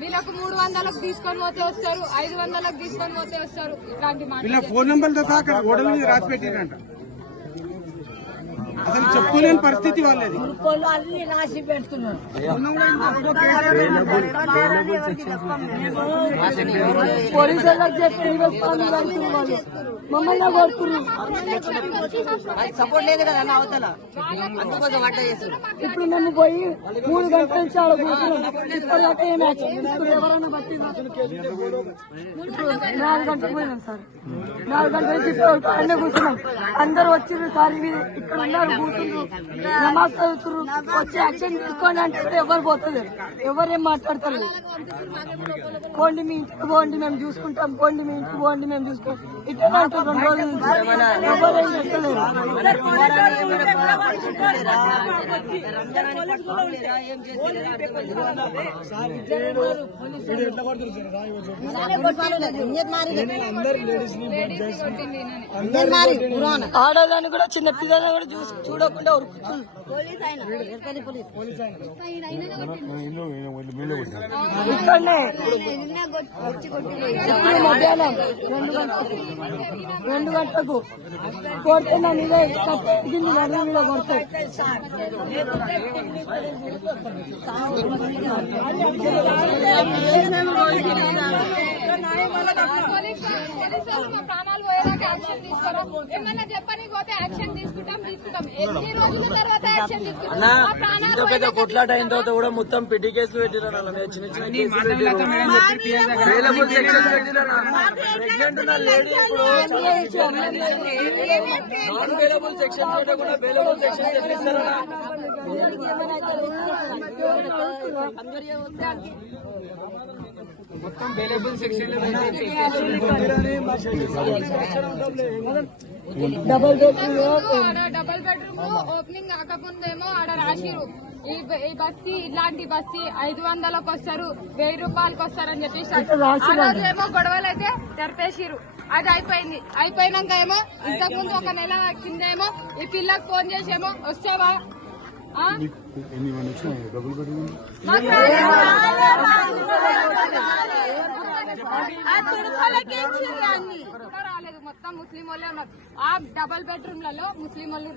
వీళ్ళకు 300లకు తీసుకొని పోతే వస్తారు, 500లకు తీసుకొని పోతే వస్తారు. ఇట్లాంటి వీళ్ళ ఫోన్ నెంబర్లతో సహా గోడల మీద రాసి పెట్టిరంట. అసలు చెప్పుకోలేని పరిస్థితి వాళ్ళది. అన్ని రాసి పెడుతున్నారు. పోలీసులకు చెప్పి మమ్మల్ని కొడుతున్నారు. సపోర్ట్ లేదు కదా అవతల, అందుకోసం వంట చేస్తున్నారు. ఇప్పుడు మేము పోయి 3 గంటల నుంచి ఆడ కూర్చున్నాం. ఇప్పటిదాకా ఏం యాక్షన్ ఎవరైనా బట్టి 4 గంటలకు పోయినాం సార్. 4 గంటల నుంచి అన్నీ కూర్చున్నాం. అందరు వచ్చిర్రు సార్. ఇక్కడ ఉన్నారు, కూర్చున్నారు, నమాజ్ చదువుతున్నారు. వచ్చి యాక్షన్ తీసుకోండి అంటే ఎవరు పోతుంది, ఎవరేం మాట్లాడతారు. పోండి మీ ఇంటికి పోండి మేము చూసుకుంటాం, పోండి మీ ఇంటికి పోండి మేము చూసుకుంటాం. ఇట్లా అంటారు 2 రోజుల నుంచి. ఎవరేం చేస్తలేరు. ఆడదాన్ని కూడా చిన్న పిల్లలు కూడా చూడకుండా ఉరుకుతుంది. ఇక్కడనే ఇప్పుడు మధ్యాహ్నం 2 గంటలకు కొడితే నా మీద కట్టింది. నడు మీద కొడతాయి. ప్రాణాలు పోయేదాకా యాక్షన్ తీసుకోవడం, ఏమన్నా చెప్పని పోతే యాక్షన్ తీసుకుంటాం. ఎన్ని రోజుల తర్వాత యాక్షన్ తీసుకుంటాం. కొట్లాట అయిన తర్వాత కూడా మొత్తం పెట్టి కేసులు పెట్టిరా. చిన్న చిన్న బెయిలబుల్ సెక్షన్ పెట్టిరా. ప్రెగ్నెంట్ ఉన్న లేడీ ఇప్పుడు నాన్ బెయిలబుల్ సెక్షన్ పెట్టకుండా బెయిలబుల్ సెక్షన్ తెప్పిస్తారా? మొత్తం bailable section double bedroom opening కాకముందేమో ఆడ రాసిరు ఈ బస్తీ, ఇలాంటి బస్తీ 500లకు వస్తారు, 1000 రూపాయలకు వస్తారని చెప్పేసి ఏమో గొడవలు అయితే జరిపేసిరు. అది అయిపోయింది. అయిపోయినాక ఏమో ఇంతకుముందు 1 నెల కింద ఏమో ఈ పిల్లకి ఫోన్ చేసేమో వస్తావా రాలేదు. మొత్తం ముస్లిం వాళ్ళే ఉన్నారు. ఆ డబల్ బెడ్రూమ్లలో ముస్లిం వాళ్ళు